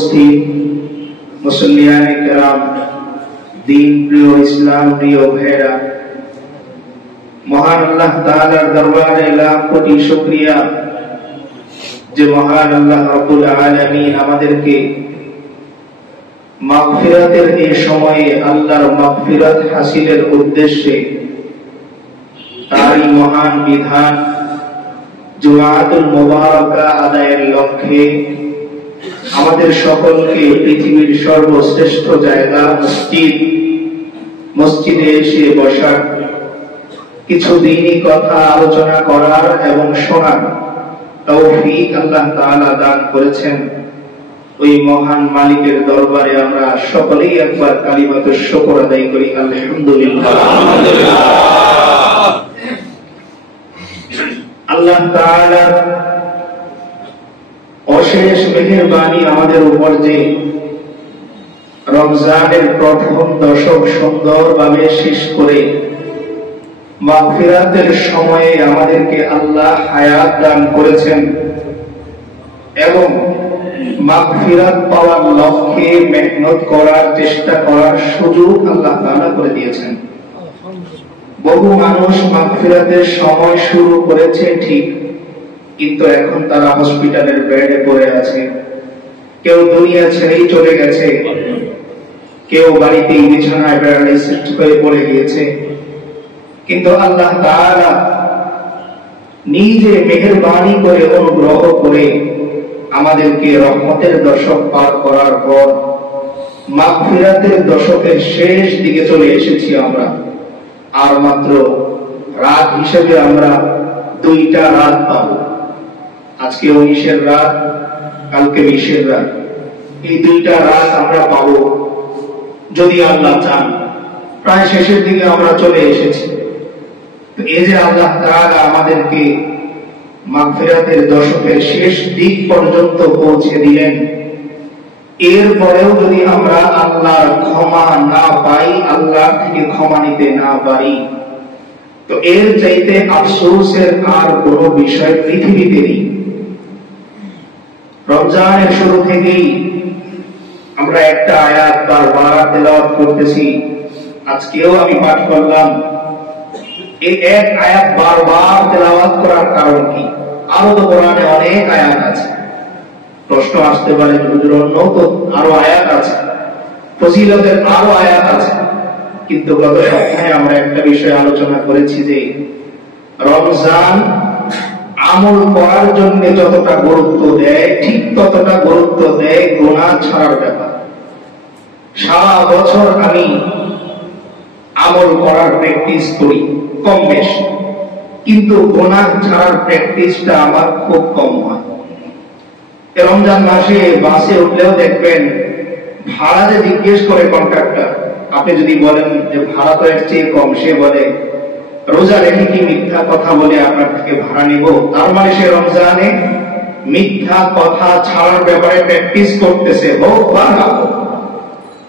উপস্থিত মুসল্লিয়ানে কেরাম, দিন প্রিয় ইসলাম প্রিয় ভাইরা, মহান আল্লাহ তাআলার দরবারে লাখ কোটি শুকরিয়া যে মহান আল্লাহ রাব্বুল আলামিন আমাদেরকে মাগফিরাতের এই সময়ে আল্লাহর মাগফিরাত হাসিলের উদ্দেশ্যে তারই মহান বিধান জুমাতুল মুবারাকা আদায়ের লক্ষ্যে আমাদের সকলকে পৃথিবীর সর্বশ্রেষ্ঠ জায়গা মসজিদে এসে বসার, কিছু দ্বীনি কথা আলোচনা করার এবং শোনার তৌফিক আল্লাহ তাআলা দান করেছেন। ওই মহান মালিকের দরবারে আমরা সকলেই একবার কালিমাতুশ শুকর আদায় করি, আলহামদুলিল্লাহ। আল্লাহ তাআলার অশেষ মেহেরবানি আমাদের উপর যে রমজানের প্রথম দশক সুন্দরভাবে শেষ করে মাগফিরাতের সময়ে আমাদেরকে আল্লাহ হায়াত দান করেছেন এবং মাগফিরাত পাওয়ার লক্ষ্যে মেহনত করার চেষ্টা করার সুযোগ আল্লাহ তাআলা করে দিয়েছেন। বহু মানুষ মাগফিরাতের সময় শুরু করেছে ঠিক, কিন্তু এখন তারা হসপিটালের বেডে পড়ে আছে, কেউ দুনিয়া ছেড়েই চলে গেছে, কেউ বাড়িতেই বিছানায় প্যারালাইসিস হয়ে পড়ে গিয়েছে। কিন্তু আল্লাহ তাআলা নিজে মেহেরবানি করে অনুগ্রহ করে আমাদেরকে রহমতের দশক পার করার পর মাগফিরাতের দশকের শেষ দিকে চলে এসেছি আমরা। আর মাত্র রাত হিসেবে আমরা 2টা রাত পাবো। আজকে 19-এর রাত, কালকে 20-এর রাত। এই 2টা রাত আমরা পাবো যদি আল্লাহ চান। প্রায় শেষের দিকে আমরা চলে এসেছি। তো এই যে আল্লাহ তাআলা আমাদেরকে মাগফিরাতের দশকের শেষ দিক পর্যন্ত পৌঁছে দিলেন, এরপরেও যদি আমরা আল্লাহর ক্ষমা না পাই, আল্লাহ থেকে ক্ষমা নিতে না পারি, তো এর চাইতে আফসোসের আর কোনো বিষয় পৃথিবীতে নেই। রমজানের শুরু থেকেই আমরা একটা আয়াত বারবার তেলাওয়াত করতেছি। আজকেও আমি পাঠ করলাম। এই এক আয়াত বারবার তেলাওয়াত করার কারণ কি? আরো তো কোরআনে অনেক আয়াত আছে। প্রশ্ন আসতে পারে, হুজুর অন্য তো আরো আয়াত আছে, ফজিলতের আরো আয়াত আছে। কিন্তু গত সপ্তাহে আমরা একটা বিষয় আলোচনা করেছি যে রমজান আমল করার জন্য যতটা গুরুত্ব দেয়, ঠিক ততটা গুরুত্ব দেয় গুনাহ ছাড়ার ব্যাপার। সারা বছর আমি আমল করার প্র্যাকটিস করি কম বেশি, কিন্তু গুনাহ ছাড়ার প্র্যাকটিসটা আমার খুব কম হয়। রমজান মাসে বাসে উঠলেও দেখবেন ভাড়াতে জিজ্ঞেস করে কন্ট্রাক্টর, আপনি যদি বলেন যে ভাড়া তো এর চেয়ে কম, সে বলে রোজা রেখে কি মিথ্যা কথা বলে আপনার থেকে ভাড়া নিব? তার মানে সে রমজানে মিথ্যা কথা ছাড়ার ব্যাপারে প্র্যাকটিস করতেছে, হোক বা না হোক।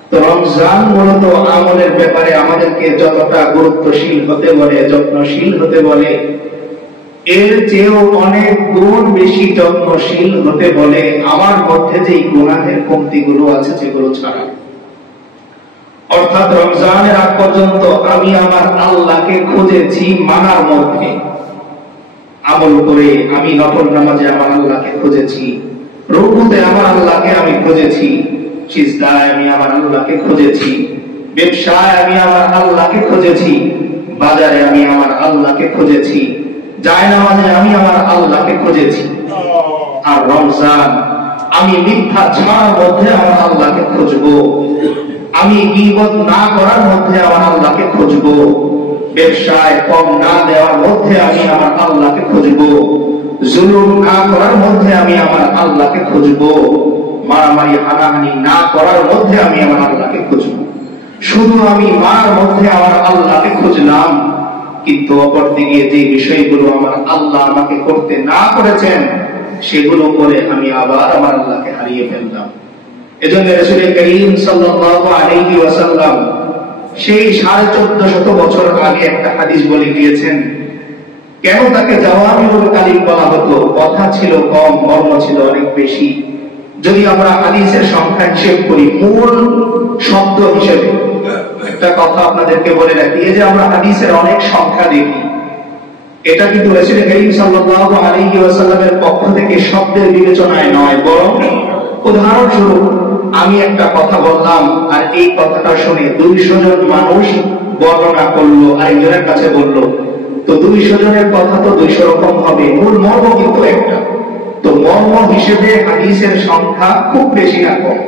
তো রমজান মূলত আমলের ব্যাপারে আমাদেরকে যতটা গুরুত্বশীল হতে বলে, যত্নশীল হতে বলে, এর চেয়েও অনেক গুণ বেশি যত্নশীল হতে বলে আমার মধ্যে যে গুনাহের কমতিগুলো আছে সেগুলো ছাড়া। অর্থাৎ রমজানের আগ পর্যন্ত আমি আমার আল্লাহকে খুঁজেছি মানার মধ্যে, আমল করে আমি নফল নামাজে আমার আল্লাহকে খুঁজেছি, রুকুতে আমার আল্লাহকে আমি খুঁজেছি, সিজদায় আমি আমার আল্লাহকে খুঁজেছি, ব্যবসায় আমি আমার আল্লাহকে খুঁজেছি, বাজারে আমি আমার আল্লাহকে খুঁজেছি, জায়নামাজে আমি আমার আল্লাহকে খুঁজেছি। আর রমজান আমি মিথ্যা ছাড়ার মধ্যে আমার আল্লাহকে খুঁজবো, আমি গীবত না করার মধ্যে আমার আল্লাহকে খুঁজবো, ব্যবসায় কম না দেওয়ার মধ্যে আমি আমার আল্লাহকে খুঁজবো, জুলুম না করার মধ্যে আমি আমার আল্লাহকে খুঁজবো, মারামারি হানাহানি না করার মধ্যে আমি আমার আল্লাহকে খুঁজবো। শুধু আমি মারার মধ্যে আমার আল্লাহকে খুঁজলাম, কিন্তু অপরদিকে যে বিষয়গুলো আমার আল্লাহ আমাকে করতে না করেছেন সেগুলো করে আমি আবার আমার আল্লাহকে হারিয়ে ফেললাম। এজন্য রাসূল করিম সাল্লাল্লাহু আলাইহি ওয়াসাল্লাম সেই 1450 বছর আগে একটা হাদিস বলে গিয়েছেন। কেন তাকে জাওয়ামিউল কালিম বলা হতো? কথা ছিল কম, মর্ম ছিল অনেক বেশি। যদি আমরা হাদিসের সংখ্যা হিসেব করি মূল শব্দ হিসেবে, একটা কথা আপনাদেরকে বলে রাখি, এই যে আমরা হাদিসের অনেক সংখ্যা দেখি, এটা কিন্তু রাসূল করিম সাল্লাল্লাহু আলাইহি ওয়াসাল্লামের পক্ষ থেকে শব্দের বিবেচনায় নয়, বরং উদাহরণস্বরূপ আমি একটা কথা বললাম আর এই কথাটা শুনে 200 জন মানুষ বর্ণনা করলো, আরেকজনের কাছে বললো, তো 200 জনের কথা তো 200 রকম হবে, মূল মর্ম কিন্তু একটা। তো মর্ম হিসেবে হাদিসের সংখ্যা খুব বেশি না কম।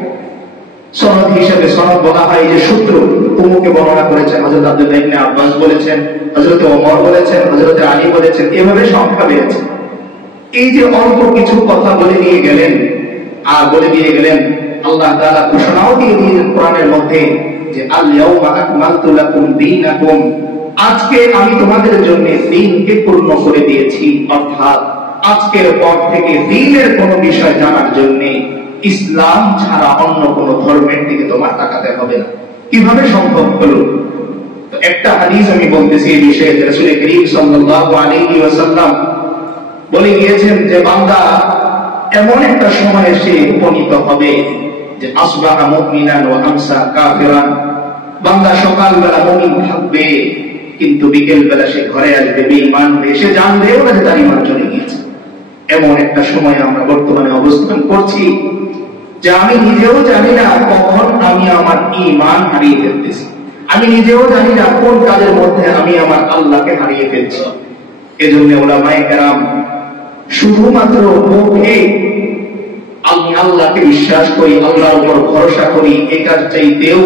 সনদ হিসেবে সনদ বলা হয় যে সূত্র উমুকে বর্ণনা করেছেন, হযরত আব্দুল্লাহ ইবনে আব্বাস বলেছেন, হযরত ওমর বলেছেন, হযরত আলী বলেছেন, এভাবে সংখ্যা বেড়েছে। এই যে অল্প কিছু কথা বলে দিয়ে গেলেন, আর বলে দিয়ে গেলেন আল্লাহ তাআলা ঘোষণাও দিয়ে দিয়েছেন কোরআনের মধ্যে যে আল ইয়াউমা আকমালতু লাকুম দীনাকুম, আজকে আমি তোমাদের জন্য দ্বীনকে পূর্ণ করে দিয়েছি। অর্থাৎ আজকের পর থেকে দ্বীনের কোনো বিষয় জানার জন্য ইসলাম ছাড়া অন্য কোন ধর্মের দিকে তোমার তাকাতে হবে না। কিভাবে সম্ভব হলো? তো একটা হাদিস আমি বলতেছি এই বিষয়ে, রাসূল করিম সাল্লাল্লাহু আলাইহি ওয়াসাল্লাম বলে গিয়েছেন যে বান্দা এমন একটা সময় এসে উপনীত হবে যে আসবাহা মুমিনান ওয়া আমসা কাফিরান, বান্দা সকালবেলা মুমিন থাকবে কিন্তু বিকেল বেলা সে ঘরে আসবে বেঈমান হয়ে, সে জানবে ওরা যে তার ঈমান চলে গিয়েছে। এমন একটা সময় আমরা বর্তমানে অবস্থান করছি যে আমি নিজেও জানি না কখন আমি আমার ঈমান হারিয়ে ফেলতেছি, আমি নিজেও জানি না কোন কাজের মধ্যে আমি আমার আল্লাহকে হারিয়ে ফেলছি। এজন্য উলামায়ে কেরাম শুধুমাত্র মুখে আমি আল্লাহকে বিশ্বাস করি, আল্লাহর উপর ভরসা করি, এটার চাইতেও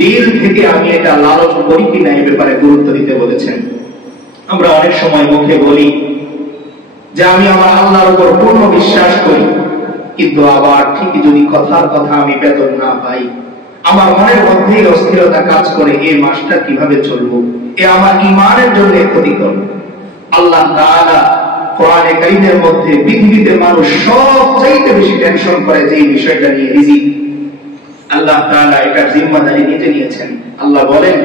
দিল থেকে আমি এটা লালন করি কিনা এই ব্যাপারে গুরুত্ব দিতে বলেছেন। আমরা অনেক সময় মুখে বলি যে আমি আমার আল্লাহর উপর পূর্ণ বিশ্বাস করি, কিন্তু আবার ঠিকই যদি কথার কথা আমি বেতন না পাই, আমার মনের মধ্যেই অস্থিরতা কাজ করে, এই মাসটা কিভাবে চলবো, এ আমার ঈমানের জন্য ক্ষতিকর। আল্লাহ তাআলা কোরআনে কারীমের মধ্যে পৃথিবীতে মানুষ সবচাইতে বেশি টেনশন করে যে এই বিষয়টা নিয়ে, রিজিক। আল্লাহ তাআলা এটার জিম্মাদারি নিতে নিয়েছেন। আল্লাহ বলেন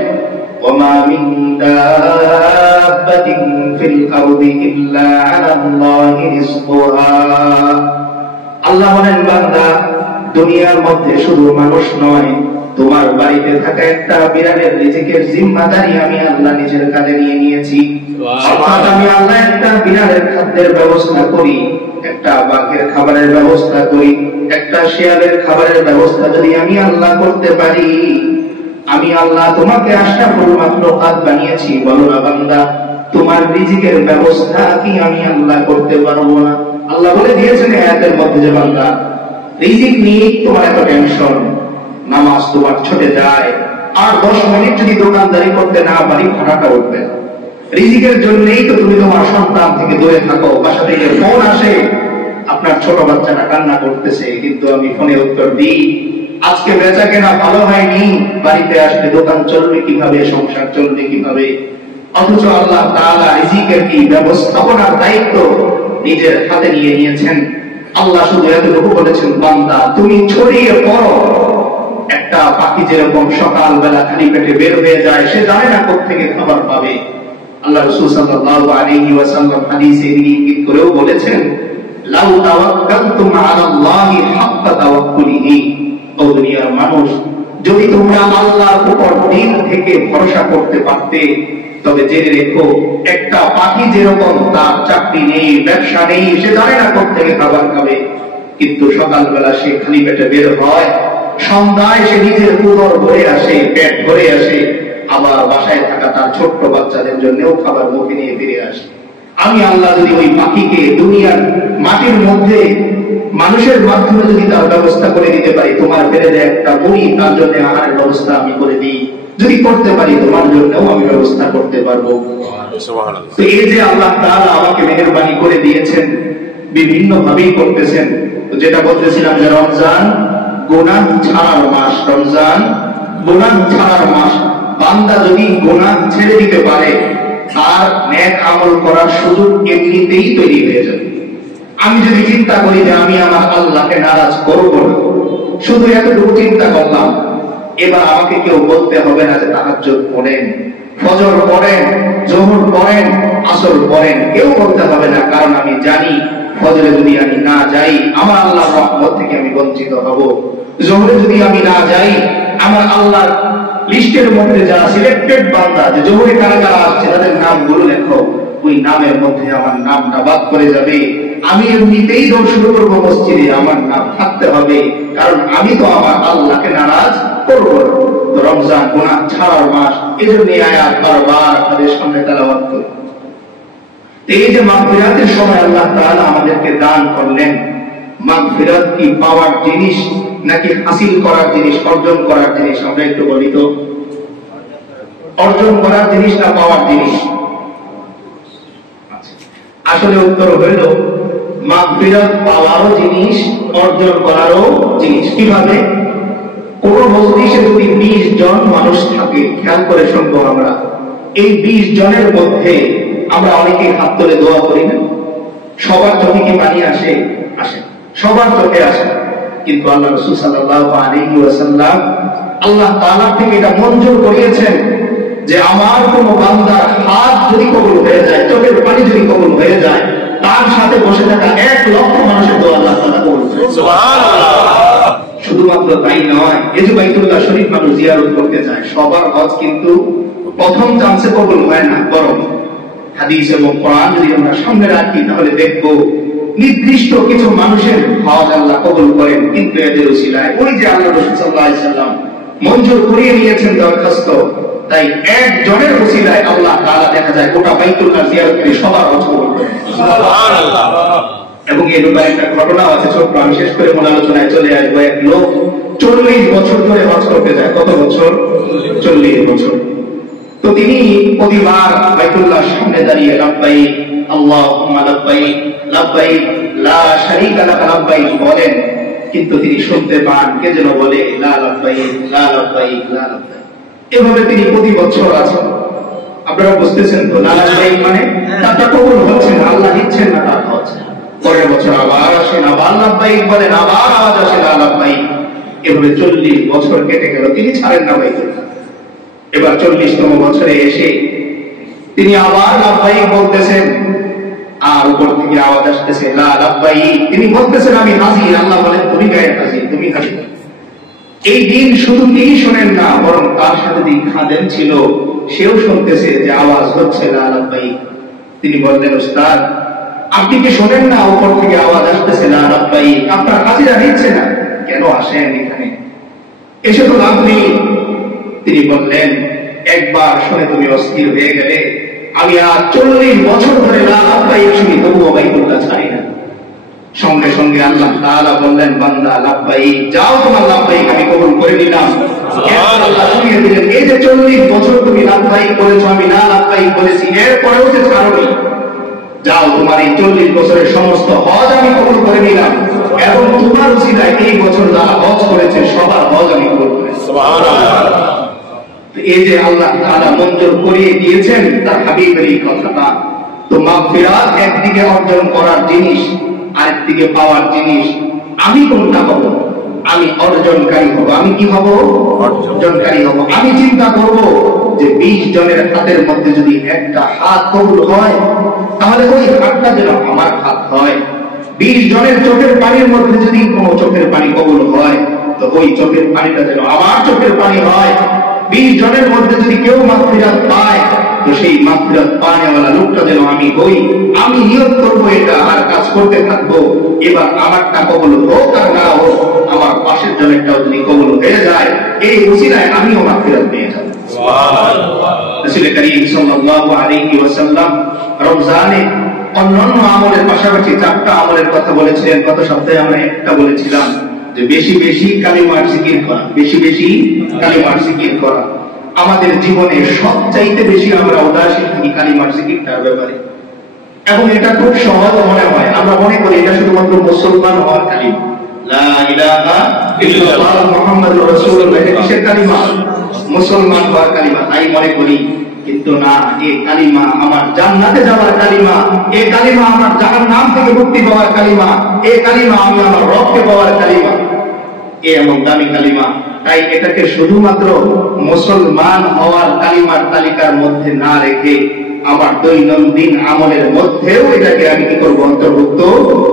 ওয়ামা মিন দাব্বাতিন ফিল আরদি ইল্লা আলাল্লাহি রিজকুহা। আল্লাহ বলেন বান্দা দুনিয়ার মধ্যে শুধু মানুষ নয়, তোমার বাড়িতে থাকা একটা বিড়ালের রিজিকের জিম্মাদারি আমি আল্লাহ নিজের কাঁধে নিয়ে নিয়েছি। অর্থাৎ আমি আল্লাহ একটা বিড়ালের খাদ্যের ব্যবস্থা করি, একটা বাঘের খাবারের ব্যবস্থা করি, একটা শিয়ালের খাবারের ব্যবস্থা যদি আমি আল্লাহ করতে পারি, আমি আল্লাহ তোমাকে আশরাফুল মাখলুকাত বানিয়েছি, বলো না বান্দা তোমার রিজিকের ব্যবস্থা কি আমি আল্লাহ করতে পারবো না? আল্লাহ বলে দিয়েছেন আয়াতের মধ্যে যে বান্দা রিজিক নিয়ে তোমার এত টেনশন, নামাজ তোমার ছুটে যায়, আর 10 মিনিট যদি দোকানদারি করতে না পারি ভাড়াটা উঠবে না। রিজিকের জন্যই তো তুমি তোমার সন্তান থেকে দূরে থাকো, বাসা থেকে ফোন আসে, আপনার ছোট বাচ্চাটা কান্না করতেছে, কিন্তু আমি ফোনে উত্তর দিই আজকে বেচা কেনা ভালো হয়নি, বাড়িতে আসলে দোকান চলবে কিভাবে, সংসার চলবে কিভাবে। অথচ আল্লাহ তাআলা রিজিকের কি ব্যবস্থাপনার দায়িত্ব নিজের হাতে নিয়ে নিয়েছেন। আল্লাহ শুধু এতটুকু বলেছেন বান্দা তুমি ছড়িয়ে পড়ো। একটা পাখি যেরকম সকাল বেলা খালি পেটে বের হয়ে যায়, সে জানে না কোত্থেকে খাবার পাবে। আল্লাহ রাসূল সাল্লাল্লাহু আলাইহি ওয়াসাল্লাম হাদিসে ইঙ্গিত করেও বলেছেন লাউ তাওয়াক্কালতুম আলাল্লাহি হাক্কা তাওয়াক্কুলিহি, ও দুনিয়ার মানুষ যদি তোমরা আল্লাহর উপর দিল থেকে ভরসা করতে পারতে, তবে জেনে রেখো একটা পাখি যেরকম তার চাকরি নেই, ব্যবসা নেই, সে জানে না কোত্থেকে খাবার খাবে, কিন্তু সকালবেলা সে খালি পেটে বের হয়, সন্ধ্যায় সে নিজের উদর ভরে আসে, পেট ভরে আসে, আবার বাসায় থাকা তার ছোট্ট বাচ্চাদের জন্যও খাবার মুখে নিয়ে ফিরে আসে। আমি আল্লাহ যদি ওই পাখিকে দুনিয়ার মাটির মধ্যে মানুষের মাধ্যমে যদি তার ব্যবস্থা করে দিতে পারি, তোমার ফেলে দেয় একটা মুড়ি, তার জন্য আহারের ব্যবস্থা আমি করে দিই, যদি করতে পারি তোমার জন্যও আমি ব্যবস্থা করতে পারবো। তো এই যে আল্লাহ তাআলা আমাকে মেহেরবানি করে দিয়েছেন, বিভিন্ন ভাবেই করতেছেন। তো যেটা বলতেছিলাম যে রমজান গুনাহ ছাড়ার মাস, রমজান গুনাহ ছাড়ার মাস। বান্দা যদি গুনাহ ছেড়ে দিতে পারে, তার নেক আমল করার সুযোগ এমনিতেই তৈরি হয়ে যাবে। আমি যদি চিন্তা করি যে আমি আমার আল্লাহকে নারাজ করব না, শুধু এতটুকু চিন্তা করলাম, এবার আমাকে কেউ বলতে হবে না যে তাহাজ্জুদ পড়েন, ফজর পড়েন, যোহর পড়েন, আসর পড়েন, কেউ বলতে হবে না, কারণ আমি জানি ফজরে যদি আমি না যাই আমার আল্লাহর রহমত থেকে আমি বঞ্চিত হব, জোহরে যদি আমি না যাই আমার আল্লাহর লিস্টের মধ্যে যারা সিলেক্টেড বান্দা যে জোহরে কারা কারা আসছে তাদের নামগুলো লেখো, ওই নামের মধ্যে আমার নামটা বাদ করে যাবে। আমি এমনিতেই দৌড় শুরু করবো মসজিদে, আমার নাম থাকতে হবে, কারণ আমি তো আমার আল্লাহকে নারাজ করবো। তো রমজান গুনাহ ছাড়ার মাস, এজন্য আয়াত বারবার আপনাদের সামনে তেলাওয়াত করি। এই যে মাগফিরাতের সময় আল্লাহ তাআলা আমাদেরকে দান করলেন, মাগফিরাত কি পাওয়ার জিনিস নাকি হাসিল করার জিনিস, অর্জন করার জিনিস? আমরা একটু বলি তো, অর্জন করার জিনিস না পাওয়ার জিনিস? আসলে উত্তর হইল মাগফিরাত পাওয়ারও জিনিস, অর্জন করারও জিনিস। কিভাবে? কোন মজলিসে যদি 20 জন মানুষ থাকে, খেয়াল করে শুনবো, আমরা এই 20 জনের মধ্যে আমরা অনেকে হাত তুলে দোয়া করি না? সবার চোখে কি পানি আসে? আসে, সবার চোখে আসে। কিন্তু আল্লাহ রাসূল সাল্লাল্লাহু আলাইহি ওয়াসাল্লাম আল্লাহ তাআলা থেকে এটা মঞ্জুর করিয়েছেন যে আমার কোন বান্দার হাত যদি কবুল হয়ে যায়, চোখের পানি যদি কবুল হয়ে যায়, তার সাথে বসে থাকা 1 লক্ষ মানুষের দোয়া আল্লাহ তাআলা কবুল করেন। সুবহানাল্লাহ। শুধুমাত্র তাই নয়, এই যে বাইতুল্লাহ শরীফ মানুষ জিয়ারত করতে যায়, সবার হজ কিন্তু প্রথম চান্সে কবুল হয় না, বরং হাদিস এবং কোরআন যদি আমরা সামনে রাখি তাহলে দেখব নির্দিষ্ট কিছু মানুষের হজ আল্লাহ কবুল করেন। কিন্তু এদের উসিলায় ওই যে আল্লাহ রাসূল সাল্লাল্লাহু আলাইহি সাল্লাম মঞ্জুর করিয়ে নিয়েছেন দরখাস্ত, তাই একজনের উসিলায় আল্লাহ তাআলা দেখা যায় গোটা বাইতুল্লাহ জিয়ারত করে সবার হজ কবুল করেন। সুবহানাল্লাহ। এবং এই ব্যাপারে একটা ঘটনা আছে ছোট্ট, আমি শেষ করে মূল আলোচনায় চলে আসবো। এক লোক 40 বছর ধরে হজ করতে যায়। কত বছর? 40 বছর। তো তিনি প্রতিবার বাইতুল্লাহর সামনে দাঁড়িয়ে লাব্বাইক আল্লাহুম্মা লাব্বাইক লাব্বাইক লা শারীকা লাক লাব্বাইক বলেন, কিন্তু তিনি শুনতে পান কে যেন বলে লা লাব্বাইক লা লাব্বাইক লা লাব্বাইক। এভাবে তিনি প্রতি বছর আছেন। আপনারা বুঝতেছেন তো, লা লাব্বাইক মানে তারটা কবুল হচ্ছে না, আল্লাহ দিচ্ছেন না, তার হচ্ছে। পরের বছর আবার আসেন, আবার লাব্বাইক বলেন, আবার আওয়াজ আসে লা লাব্বাইক। এভাবে 40 বছর কেটে গেল, তিনি ছাড়েন না বাইতুল্লাহ। এবার 40তম বছরে এসে তিনি আবার লাব্বাইক বলতেছেন, আর উপর থেকে আওয়াজ আসতেছে লা লাব্বাইক। তিনি বলতেছেন আমি হাজির। আল্লাহ বলেন তুমি গায়ে হাজির, তুমি হাজির। এই দিন শুধু তিনি শোনেন না, বরং তার সাথে দিন খাদেম ছিল, সেও শুনতেছে যে আওয়াজ হচ্ছে লা লাব্বাইক। তিনি বললেন উস্তাদ আপনি কি শোনেন না উপর থেকে আওয়াজ আসতেছে লা লাব্বাইক, আপনার হাজিরা নিচ্ছে না, কেন আসেন এখানে? এসে তো লাভ নেই। তিনি বললেন একবার শুনে তুমি অস্থির হয়ে গেলে, আমি আজ 40 বছর ধরে লা লাব্বাইক শুনি, তবুও বাইতুল্লাহ ছাড়ি না। সঙ্গে সঙ্গে আল্লাহ তাআলা বললেন বান্দা লাব্বাইক, যাও তোমার লাব্বাইক আমি কবুল করে নিলাম। আল্লাহ শুনিয়ে দিলেন এই যে 40 বছর তুমি লাব্বাইক বলেছো, আমি লা লাব্বাইক বলেছি, এরপরেও যে ছাড়োনি, যাও তোমার এই 40 বছরের সমস্ত হজ আমি কবুল করে নিলাম, এবং তোমার উসিলায় এই বছর যারা হজ করেছে সবার হজ আমি কবুল করেছি। সুবহানাল্লাহ। এই যে আল্লাহ তাআলা মঞ্জুর করিয়ে দিয়েছেন তার হাবিবের এই কথাটা। তো মাগফিরাত একদিকে অর্জন করার জিনিস, আরেকদিকে পাওয়ার জিনিস। আমি কোনটা হব? আমি অর্জনকারী হব। আমি কি হব? অর্জনকারী হব। আমি চিন্তা করব যে 20 জনের হাতের মধ্যে যদি একটা হাত কবুল হয়, তাহলে ওই হাতটা যেন আমার হাত হয়। 20 জনের চোখের পানির মধ্যে যদি কোনো চোখের পানি কবুল হয়, তো ওই চোখের পানিটা যেন আমার চোখের পানি হয়। 20 জনের মধ্যে যদি কেউ মাগফিরাত পায়, তো সেই মাগফিরাত পানেওয়ালা লোকটা যেন আমি হই। আমি নিয়ত করবো এটা, আর কাজ করতে থাকবো। এবার আমারটা কবুল হোক আর না হোক, আমার পাশের জনেরটাও যদি কবুল হয়ে যায়, এই উসিলায় আমিও মাগফিরাত পেয়ে যাব। সুবহানাল্লাহ। রাসূল করিম সাল্লাল্লাহু আলাইহি ওয়াসাল্লাম রমজানে অন্যান্য আমলের পাশাপাশি 4টা আমলের কথা বলেছিলেন। গত সপ্তাহে আমরা একটা বলেছিলাম যে বেশি বেশি কালিমার জিকির করা, বেশি বেশি কালিমার জিকির করা। আমাদের জীবনে সবচাইতে বেশি আমরা উদাসীন থাকি কালিমার জিকিরটার ব্যাপারে, এবং এটা খুব সহজ মনে হয়। আমরা মনে করি এটা শুধুমাত্র মুসলমান হওয়ার কালিমা, লা ইলাহা ইল্লাল্লাহ মুহাম্মাদুর রাসূলুল্লাহ, এটা কিসের কালিমা? মুসলমান হওয়ার কালিমা, তাই মনে করি। কিন্তু না, এই কালিমা আমার জান্নাতে যাওয়ার কালিমা, এই কালিমা আমার জাহান্নাম থেকে মুক্তি পাওয়ার কালিমা, এই কালিমা আমি আমার রবকে পাওয়ার কালিমা। এই এমন দামি কালিমা, তাই এটাকে শুধুমাত্র মুসলমান হওয়ার কালিমার তালিকার মধ্যে না রেখে আমার দৈনন্দিন আমলের মধ্যেও এটাকে আমি কি করবো, অন্তর্ভুক্ত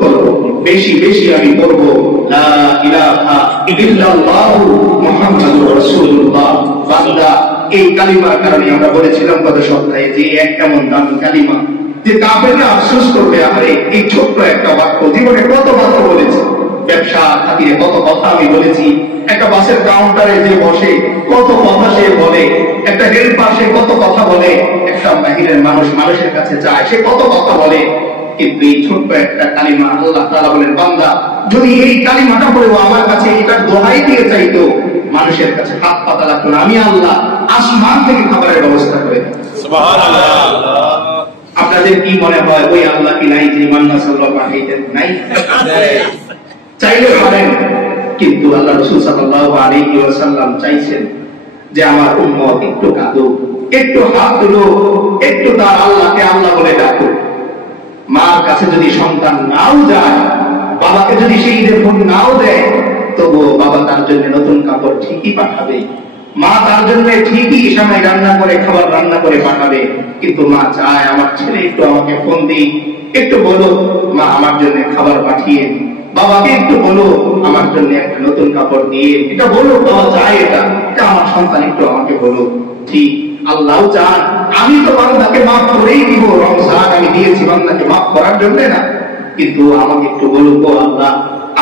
করবো। বেশি বেশি আমি করবো লা ইলাহা ইল্লাল্লাহু মুহাম্মাদুর রাসূলুল্লাহ। বান্দা, এই কালিমার কারণে আমরা বলেছিলাম গত সপ্তাহে যে এক এমন দামি কালিমা যে কাফেররা আফসোস করবে, আরে এই ছোট্ট একটা বাক্য জীবনে কত কথা বলেছি, ব্যবসা খাতিরে কত কথা আমি বলেছি, একটা বাসের কাউন্টারে যে বসে কত কথা সে বলে, একটা হেল্পার সে কত কথা বলে, একটা বাহিরের মানুষ মানুষের কাছে যায় সে কত কথা বলে। কিন্তু এই ছোট্ট একটা কালিমা, আল্লাহ তাআলা বলেন বান্দা যদি এই কালিমাটা পড়েও আমার কাছে এটার দোহাই দিয়ে চাইতো, মানুষের কাছে হাত পাতা লাগতো না, আমি আল্লাহ আসমান থেকে খাবারের ব্যবস্থা করে দিই। সুবহানাল্লাহ। আপনাদের কি মনে হয় ওই আল্লাহ কি নাই যে মান্না সাল্লাল্লাহু পাঠাইতেন? নাই, চাইলে পারেন, কিন্তু আল্লাহ রাসূল সাল্লাল্লাহু আলাইহি ওয়াসাল্লাম চাইছেন যে আমার উম্মত একটু কাঁদুক, একটু হাত তুলুক, একটু তার আল্লাহকে আল্লাহ বলে ডাকুক। মার কাছে যদি সন্তান নাও যায়, বাবাকে যদি সেই ঈদের ফোন নাও দেয়, তবুও বাবা তার জন্য নতুন কাপড় ঠিকই পাঠাবে, মা তার জন্য ঠিকই সময় রান্না করে খাবার রান্না করে পাঠাবে। কিন্তু মা চায় আমার ছেলে একটু আমাকে ফোন দিই, একটু বলো মা আমার জন্য খাবার পাঠিয়ে, বাবাকে একটু বলো আমার জন্য একটা নতুন কাপড় দিয়ে, এটা বলো, বাবা চায় এটা আমার সন্তান একটু আমাকে বলো। ঠিক আল্লাহ চান আমি তো বান্দাকে মাফ করেই দিব, রমজান আমি দিয়েছি বান্দাকে মাফ করার জন্য না, কিন্তু আমাকে একটু বলুন গো আল্লাহ,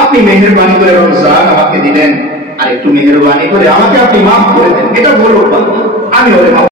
আপনি মেহেরবানি করে রমজান আমাকে দিলেন, আর একটু মেহেরবানি করে আমাকে আপনি মাফ করে দেন, এটা বলুন, আমি ওরে